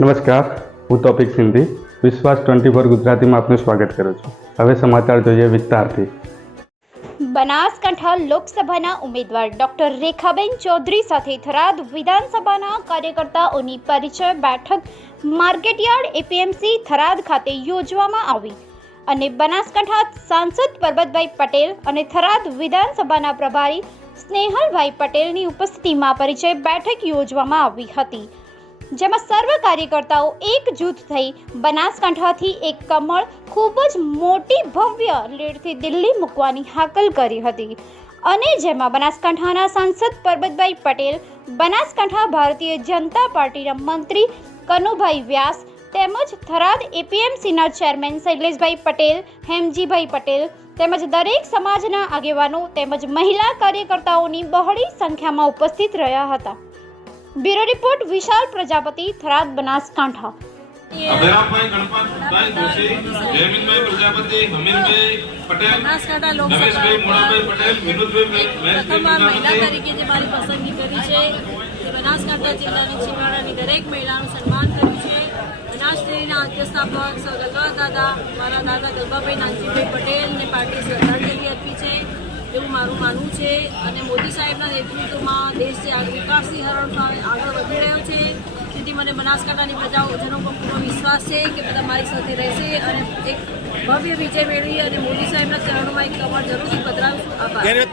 નમસ્કાર, હું ટોપિક સિંધી. વિશ્વાસ ટ્વેન્ટી ફોર ગુજરાતીમાં આપનું સ્વાગત કરું છું. હવે સમાચાર જોઈએ વિસ્તારથી. બનાસકાંઠા લોકસભાના ઉમેદવાર ડોક્ટર રેખાબેન ચૌધરી સાથે થરાદ વિધાનસભાના કાર્યકર્તાઓની પરિચય બેઠક માર્કેટયાર્ડ એપીએમસી થરાદ ખાતે યોજવામાં આવી અને બનાસકાંઠા સાંસદ પરબતભાઈ પટેલ અને થરાદ વિધાનસભાના પ્રભારી સ્નેહલભાઈ પટેલની ઉપસ્થિતિમાં પરિચય બેઠક યોજવામાં આવી હતી. જેમાં સર્વ કાર્યકર્તાઓ એક જૂથ થઈ બનાસકાંઠાથી એક કમળ ખૂબ જ મોટી ભવ્ય લીડથી દિલ્હી મૂકવાની હાકલ કરી હતી. અને જેમાં બનાસકાંઠાના સાંસદ પરબતભાઈ પટેલ, બનાસકાંઠા ભારતીય જનતા પાર્ટીના મંત્રી કનુભાઈ વ્યાસ તેમજ થરાદ એપીએમસીના ચેરમેન શૈલેષભાઈ પટેલ, હેમજીભાઈ પટેલ તેમજ દરેક સમાજના આગેવાનો તેમજ મહિલા કાર્યકર્તાઓની બહોળી સંખ્યામાં ઉપસ્થિત રહ્યા હતા. Bureau report Vishal Prajapati Tharad Banaskantha. અભયરામભાઈ Ganpatbhai Joshi Jayminbhai Prajapati Hamirbhai Patel Banaskantha Nareshbhai Modabhai Patel Vinodbhai પ્રથમવાર મહિલા તરીકે જે મારી પસંદગી કરી છે તે બનાસકાંઠા જિલ્લાની છીવાડાની દરેક મહિલાનું સન્માન કર્યું છે. બનાસડેરીના અધ્યક્ષાપક સૌ ગલબા દાદા મારા દાદા ગલબાભાઈ નાનજીભાઈ પટેલને પાર્ટી શ્રદ્ધાંજલિ આપી છે. એવું મારું માનવું છે. અને મોદી સાહેબના નેતૃત્વમાં દેશ વિકાસની હરણ આગળ વધી રહ્યો છે. તેથી મને બનાસકાંઠાની પ્રજાજનો પર પૂરો વિશ્વાસ છે કે બધા મારી સાથે રહેશે અને એક ભવ્ય વિજય મેળવી અને મોદી સાહેબના ચરણોમાં એક કમળ જરૂરથી પધરાવીશું. આભાર.